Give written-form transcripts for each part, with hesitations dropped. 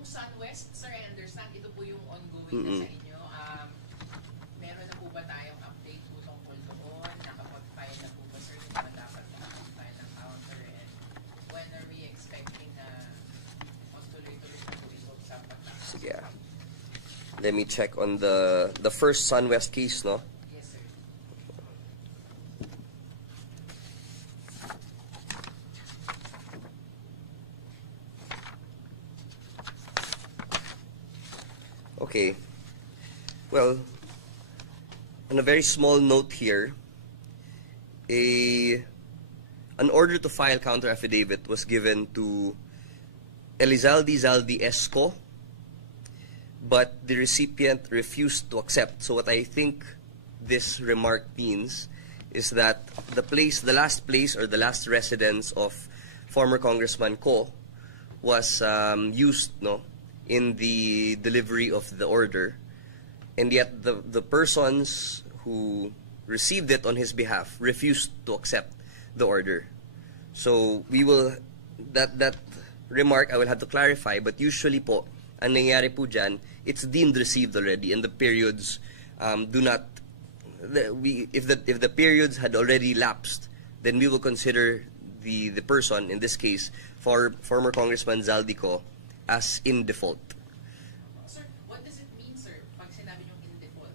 Yung SunWest, sir, I understand, ito po yung ongoing na sa inyo. Meron na po ba tayong update po tungkol doon? Nakapag-file na po ba, sir, yung mga dapat nakapag-file ng counter? And when are we expecting na tuloy-tuloy na po ito sa pagkakasya? Sige. Let me check on the first SunWest case, no? Yes, sir. Okay. Well, on a very small note here, an order to file counter affidavit was given to Elizalde Zaldi Esco, but the recipient refused to accept. So what I think this remark means is that the last place or the last residence of former Congressman Ko was used, no, in the delivery of the order, and yet the persons who received it on his behalf refused to accept the order. So we will, that remark I will have to clarify, but usually po, ang nangyayari po dyan, it's deemed received already, and the periods do not, if the periods had already lapsed, then we will consider the person, in this case, former Congressman Zaldico, as in default. Sir, what does it mean, sir, pag sinabi niyong in default?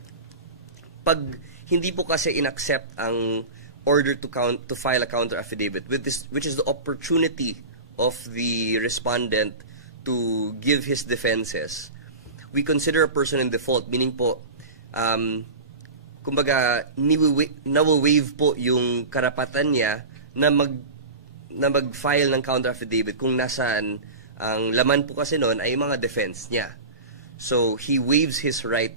Pag hindi po kasi inaccept ang order to file a counter affidavit, which is the opportunity of the respondent to give his defenses, we consider a person in default, meaning po, kumbaga, nawa-waive po yung karapatan niya na mag-file ng counter affidavit kung nasaan ang laman po kasi noon ay mga defense niya. So he waives his right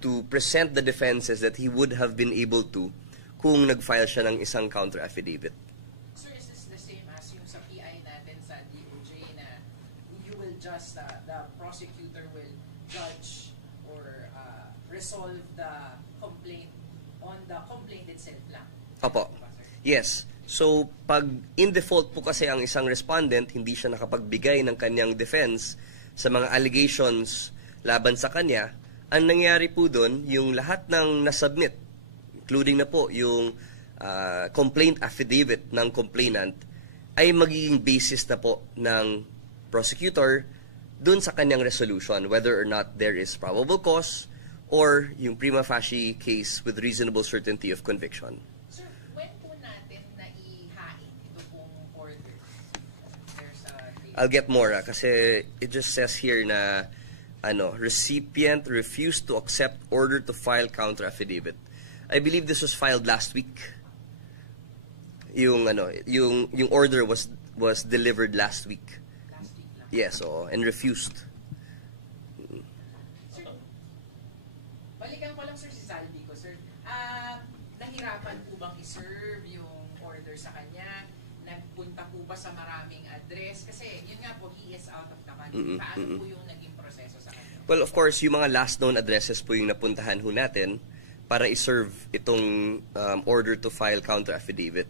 to present the defenses that he would have been able to kung nag-file siya ng isang counter affidavit. Sir, is this the same as yung sa PI natin sa DOJ na you will just, the prosecutor will judge or resolve the complaint on the complaint itself lang? Opo. Yes. So, pag in default po kasi ang isang respondent, hindi siya nakapagbigay ng kanyang defense sa mga allegations laban sa kanya, ang nangyari po doon, yung lahat ng nasubmit, including na po yung complaint affidavit ng complainant, ay magiging basis na po ng prosecutor doon sa kanyang resolution, whether or not there is probable cause or yung prima facie case with reasonable certainty of conviction. I'll get more kasi it just says here na recipient refused to accept order to file counter affidavit. I believe this was filed last week. Yung order was delivered last week. Yes, and refused. Sir, balikan ko lang, sir, si Zaldi ko, sir. Nahirapan po bang i-serve yung order sa kanya? Nagpunta po ba sa maraming address? Kasi yun nga po, he is out of the country. Paano po yung naging proseso sa kanya? Well, of course, yung mga last known addresses po yung napuntahan ho natin para i-serve itong order to file counter affidavit.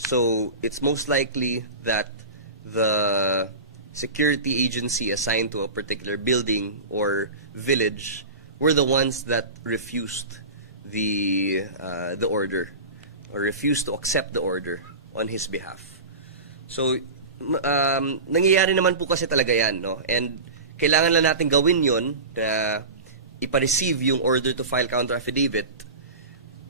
So, it's most likely that the security agency assigned to a particular building or village were the ones that refused the order or refused to accept the order on his behalf. So, nangyayari naman po kasi talaga yan, no? And kailangan lang natin gawin yon na ipa-receive yung order to file counter affidavit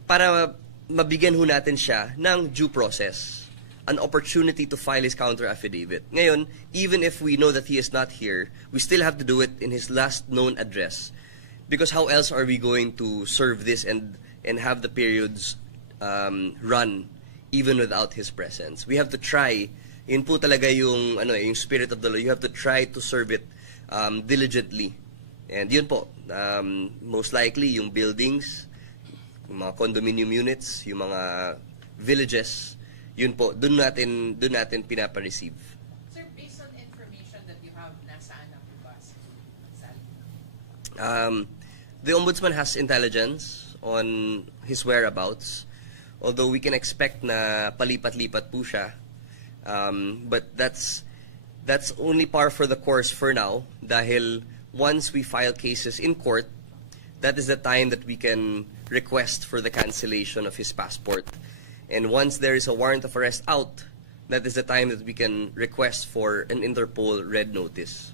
para mabigyan ho natin siya ng due process, an opportunity to file his counter affidavit. Ngayon, even if we know that he is not here, we still have to do it in his last known address, because how else are we going to serve this and have the periods run even without his presence? We have to try. Yun po talaga yung yung spirit of the law. You have to try to serve it diligently. And yun po, most likely yung buildings, yung mga condominium units, yung mga villages, yun po, dun natin pinapa-receive. Sir, based on information that you have, nasaan ang bus? The Ombudsman has intelligence on his whereabouts, although we can expect na palipat-lipat po siya. But that's that's only par for the course for now dahil once we file cases in court, that is the time that we can request for the cancellation of his passport. And once there is a warrant of arrest out, that is the time that we can request for an Interpol red notice.